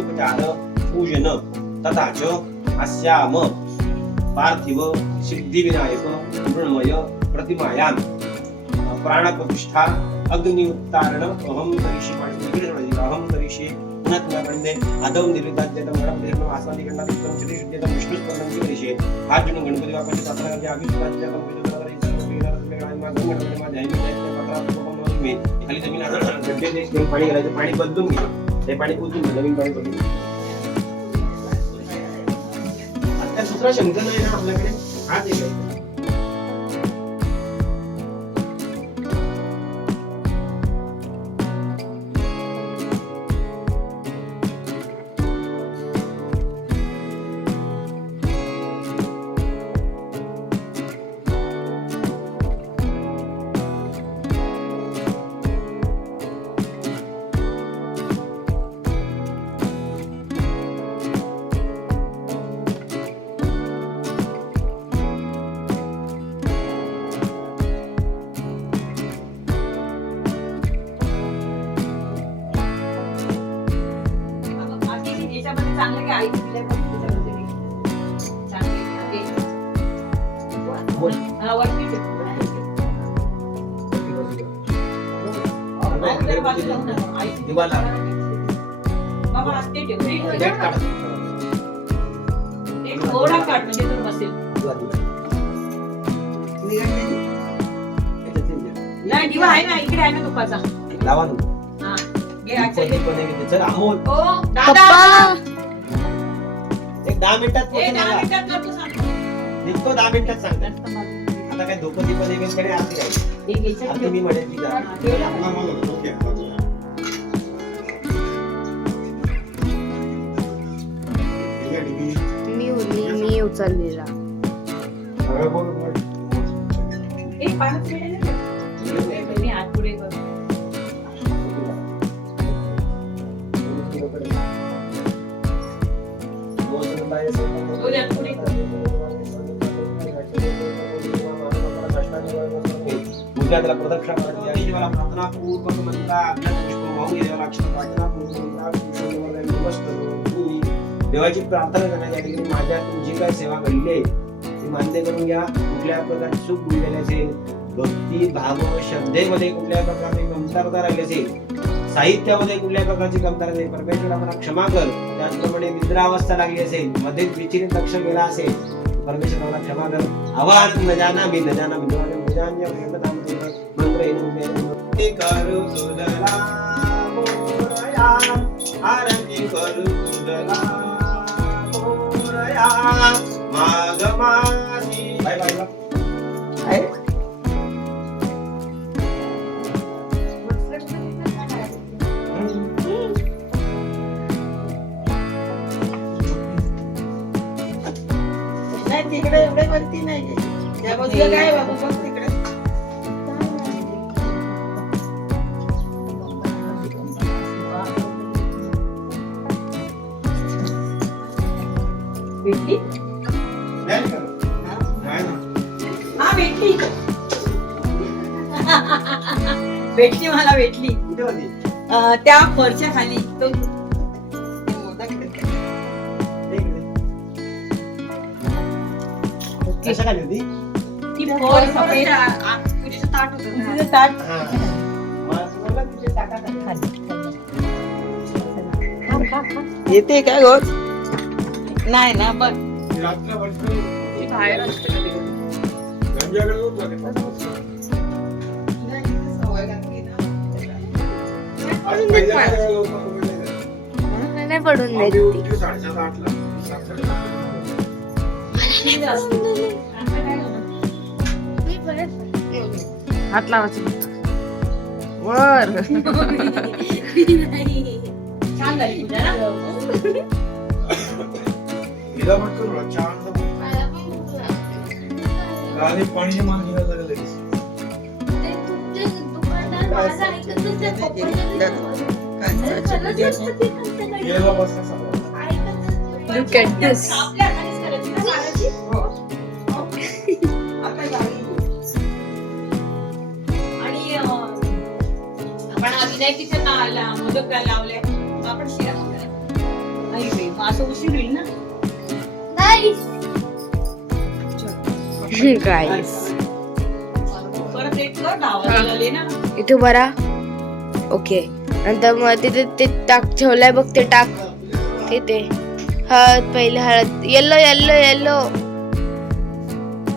उपचार पूजन तथा च अस्याम पार्थिव सिद्धिविनायक मृण्मय प्रतिमायां प्राणप्रतिष्ठा अग्नि उत्तारण अहम करिष्ये अहम करिष्ये पुनः पुनः आदव निर्विदात्यतम गणपतिर्नम आस्वादी गणपतिर्नम श्री शुद्धतम विष्णु स्पंदन करिष्ये आज जन गणपति बाप्पा ची प्रार्थना करते आम्ही सुद्धात्यतम गणपती मा जय मी खाली जमीन गड्डे देश घेऊन पाणी घालायचं पाणी बदलून घे ते पाणी उचलून नवीन पाणी बदलून आता दुसरा शंकर नाही ना आपल्याकडे हाच एक आहे चांगलं काय दिलंय पण त्याच्यामध्ये चांगले हा वरती दिवाला बाबा असते ठेवली एक थोडा काढ म्हणजे तर बसेल नाही दिवा आहे ना इकडे आहे ना तुपाचा लावा ना हा घे आजच्या इथे. चल अमोल हो दादा एक 10 मिनिटात ए, पोहोचून 10 आला. मिनिटात करतो सांगतो निघतो 10 मिनिटात सांगतात आता काय धोपती पण कडे आरती राहील एक याच्यात आरती मी म्हणेन की जा. ठेवला. मी उचललेला एक पानच मिळेल ना. मी हात पुढे करतो उद्या पुढे पूजाला प्रदक्षिणा करते आणि देवाला प्रार्थना पूर्वक म्हणता आपल्या पुष्प वाहून देवाला अक्षर प्रार्थना पूर्वक म्हणता देवाची प्रार्थना करण्यासाठी माझ्या तुमची काय सेवा घडली आहे ती मान्य करून घ्या कुठल्या प्रकारचे चूक बुडलेले असेल भक्ती भाव श्रद्धेमध्ये कुठल्या प्रकारची कमतरता राहिली असेल साहित्यामध्ये कुठल्या प्रकारची कमतरता असेल परमेश्वर आम्हाला क्षमा कर त्याचप्रमाणे निद्रावस्था लागली असेल मध्ये विचिरित लक्ष गेला असेल परमेश्वर आम्हाला क्षमा कर आवाज न जाना मी न जाना मी मंत्र हे करू तुझला मोरया आरती करू तुझला मोरया माग माझी बाय बाय नाही तिकडे एवढे वरती नाही त्या बाजूला काय बाबू बघ तिकडे भेटली हा भेटली भेटली मला भेटली कुठे होती त्या फरच्या खाली तो कशा खाली होती ती फर सफेद तुझे ताट होतं तुझे ताट मला तिथे टाका येते काय रोज नाही ना बघ ती बाहेर असते नाही पडून देत हात लावायचं वर छान झाली पूजा ना पाणी मान घ्यायला लागले Look at this. आपल्या हातानेच करायची ना बाळाची? आणि आपण अभिनय तिथे मोदक लावले आपण शिरा उशीर होईल ना. गाईस परत एक कर, गावाला आले ना. इथे बरा. ओके, नंतर मग तिथे ते टाक ठेवलंय बघ, ते टाक तिथे. हळद, पहिले हळद, येल्लो येल्लो येल्लो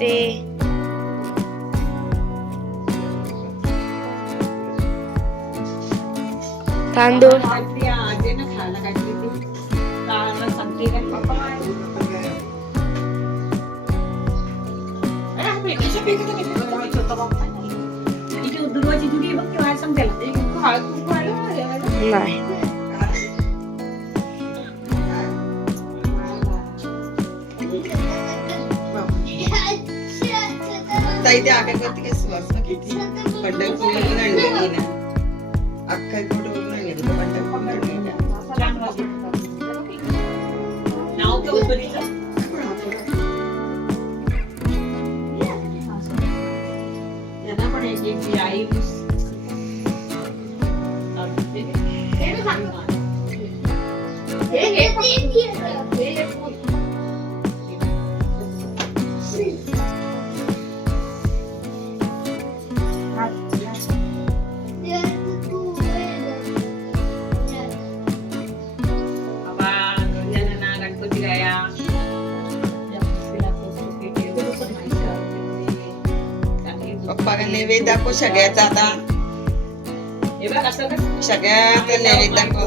ते. तांदूळ काहीतरी आज आहे ना खायला काहीतरी ते. काळाला सांगते काय पप्पा. अरे, हा भेटायच्या पैकी तर किती मोठा छोटा बाप्पा आहे. इथे दुर्वाची जुडी बघ केव्हा सांगते हळद कुंकू आलं. नाही. ताई ते अगरबत्ती काय सुवासना किती पंढरपूरवरून आणलेली ना. अक्कलकोटवरून आणलेली तर पंढरपूरवरून आणलेली. छान वाजत. नाव तर उतरीचं. त्यांना पण एक आई गणपती गाया. पप्पा नैवेद्य दाखव सगळ्याचा आता. हे बघ असं कर. सगळ्यात नैवेद्य दाखव.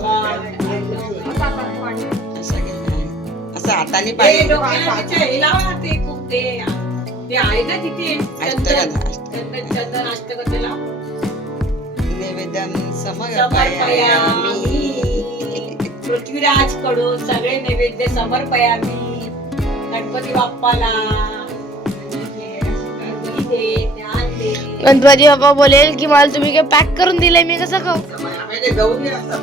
असं हाताने ते पाहिजे. डोक्याला त्याच्या हे लावा ना, ते खूप ते आहे ना तिथे चंदन अष्टगत लाव. नैवेद्यम समर्पयामी पृथ्वीराज कडून सगळे नैवेद्य समर्पयामी गणपती बाप्पाला. गणपती बाप्पा बोलेल की मला तुम्ही काय पॅक करून दिलंय, मी कसं खाऊ? गौरी असतात.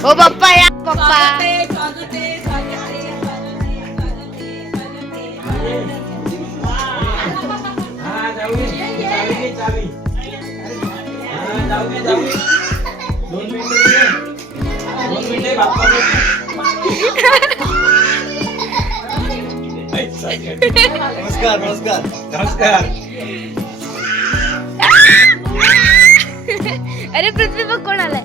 ओ बाप्पा या बाप्पा. नमस्कार नमस्कार नमस्कार. अरे पृथ्वी बघ कोण आलाय.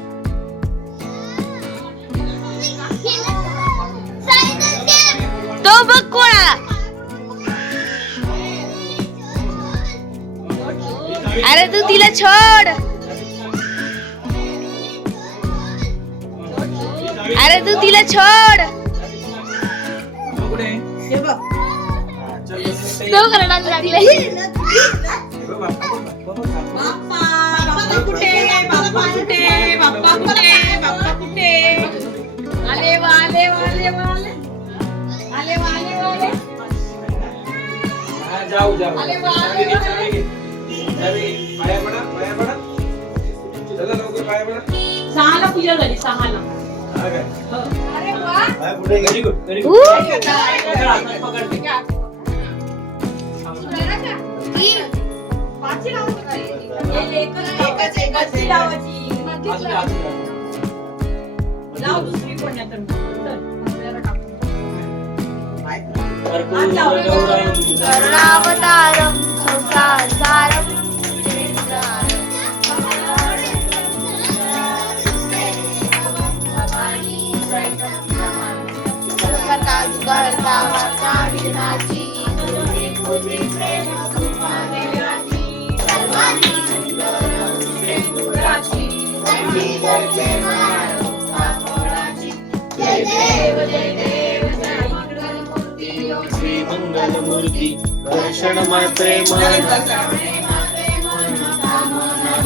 तो बघ कोण आला. अरे तू तिला छोड. अरे तू तिला छोड. तो करणार लागले. बाप्पा कुठे बाप्पा कुठे बाप्पा कुठे बाप्पा कुठे. आले वा आले वा आले वा आले आले वा आले वा आले. जाऊ जाऊ. आले वा पाया पडा पाया पडा. चला लवकर पाया पडा. 6ला पूजा झाली 6ला. अरे वा. पुढे व्हेरी गुड व्हेरी ऊ. गुड. पकडते. एकच लावायची. लाव दुसरी कोण नाही तर. करुणावतारं सुखासारं श्री मंगल मूर्ती दर्शनमय प्रेम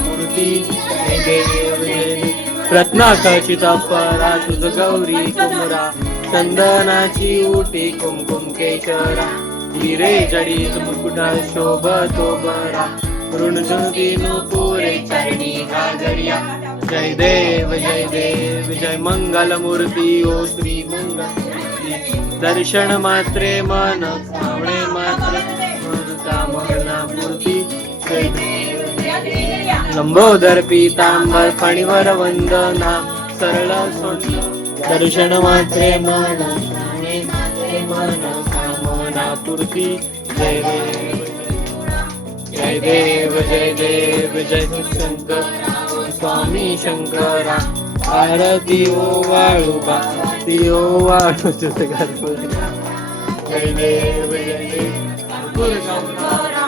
मूर्ती मूर्ती जय देव जय देव रत्नाखचित परा तुझ गौरी कुमरा चंदनाची उटी कुमकुम केशरा हिरे जडीत मुकुटा शोभतो बरा ऋणझुंकी नुपुरे चरणी गाजरिया जय देव जय मंगल मूर्ती ओ श्री मंगल दर्शन मात्रे मन कामणे मात्र कामना मूर्ती जय देव लंबोदर पीतांबर फणीवर वंदना सरळ सोंड दर्शन मात्रे मन कामणे मात्रे मन कामना पूर्ती जय देव जय शंकर स्वामी शंकरा आरती ओ वाळुबा ती ओ वाळू जय देव कर्पूर गौरा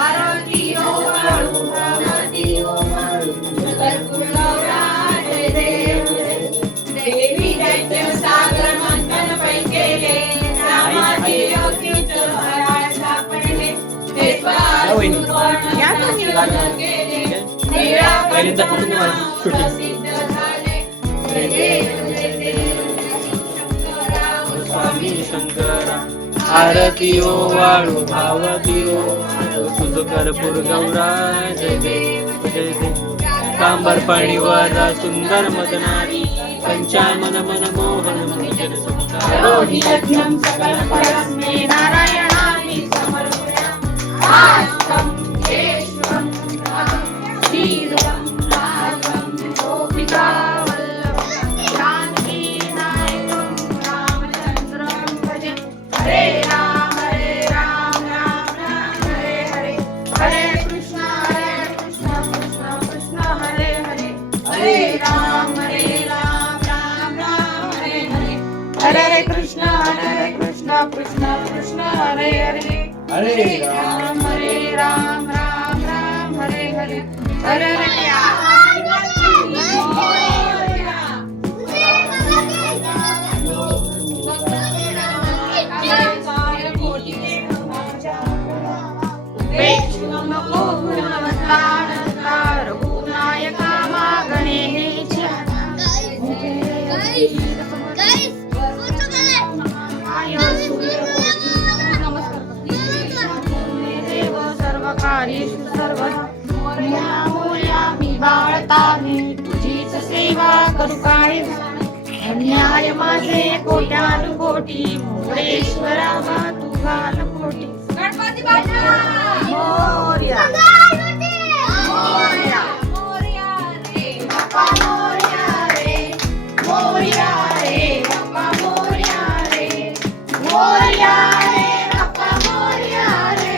आरती ओ वाळुबा, आरती ओ वाळुबा, जय देव देवी दैत्य सागर मंथन पैकेले रामाची योग्यच हराळ सापडले ते या पहिल्यांदा कुठून प्रसिद्ध झाले जय देव स्वामी शंकरा आरती ओ वाळू भावती ओ तुझ कर्पूर गौरा जय देव कांबर पाणीवर सुंदर मदनारी पंचामन मन मोहन मुजन यज्ञं सकल परस्मै नारायणानि समर्पयामि आस्तं केशवं श्रीरूपं राघवं गोपिका वल्लभं जानकी नायकं रामचन्द्रं भजे हरे राम राम राम हरे हरे हरे कृष्ण कृष्ण कृष्ण हरे हरे हरे राम राम राम हरे हरे हरे कृष्ण कृष्ण कृष्ण हरे हरे हरे राम राम राम हरे हरे हरे मी बाळताने तुझीच सेवा करू काय अन्याय माझे कोट्यानुकोटी मोरेश्वरा तू घाल कोटी गणपती बाप्पा मोरया मोरया मोरया रे बाप्पा मोरया रे मोरया रे बाप्पा मोरया रे मोरया रे बाप्पा मोरया रे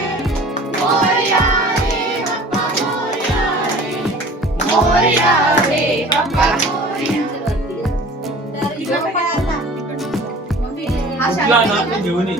मोरया रे बाप्पा मोरया रे मोरया रे बाप्पा घेऊन ये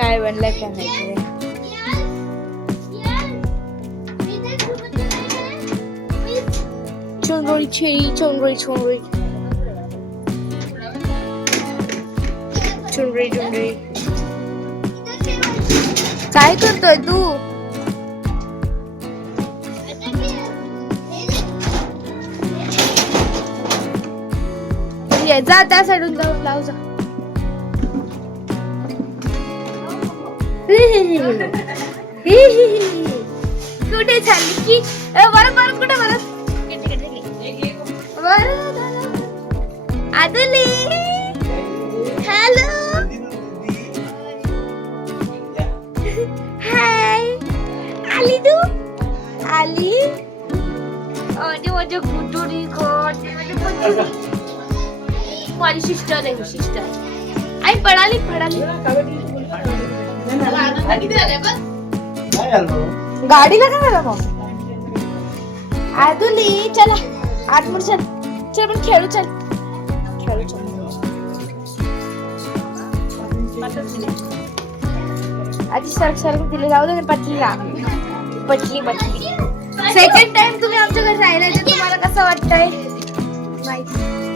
काय बनलंय काय माहिती चोंगळी छेरी चोंगळी चोंगळी चोंगळी चोंगळी काय करतोय तू ये जा त्या साईडून जाऊ लाव जा कुठे चालली की परत परत कुठे परत आदुली हॅलो हाय आली तू आली आणि माझ्या गुटुरी माझी सिस्टर आहे सिस्टर आई पडाली गाडीला काय झालं मग आदुली चला आतमध्ये चल चल पण खेळू चल आधी सरक दिले जाऊ दे पटली सेकंड टाइम तुम्ही आमच्या घरी राहिला तर तुम्हाला कसं वाटतंय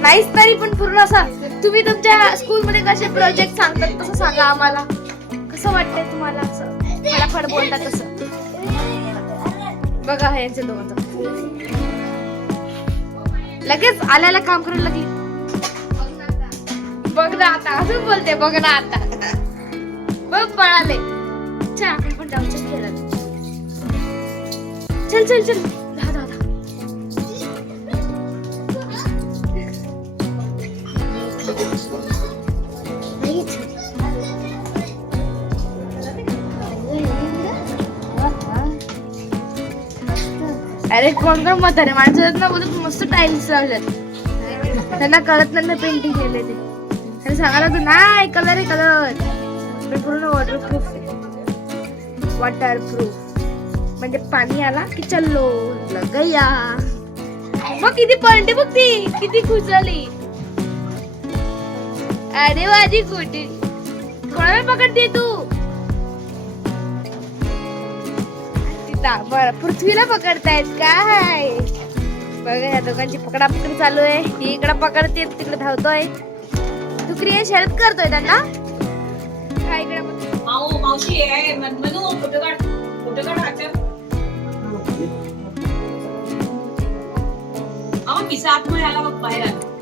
नाहीच तरी पण पूर्ण असं तुम्ही तुमच्या स्कूल मध्ये कसे प्रोजेक्ट सांगतात तसं सांगा आम्हाला कसं वाटतंय तुम्हाला असं फटाफट बोलता तसं बघा हे यांचे दोघांचं लगेच आल्याला काम करून लागली बघ ना आता अजून बोलते बघ ना आता बघ पळाले चल आपण पण जाऊ चल खेळायला चल चल चल धा धा धा अरे कोण कोण म्हातारे माणसं ना बोलत मस्त टाइल्स लावलेत त्यांना कळत नाही पेंटिंग केले ते आणि सांगायला तू नाही कलर आहे कलर पूर्ण वॉटरप्रूफ म्हणजे पाणी आला की चल्लो गया मग किती पलटी बघ ती किती खुश झाली अरे माझी कुठे कोणाला पकडते तू बरं पृथ्वीला पकडतायत काय बघा या दोघांची पकडापकडी चालू आहे ही इकडं पकडते तिकडे धावतोय तू क्रिया शर्यत करतोय त्यांना काय इकडे मावशी आहे मनू फोटो काढ आचर किसा आतमध्ये आला बघ बाहेर आला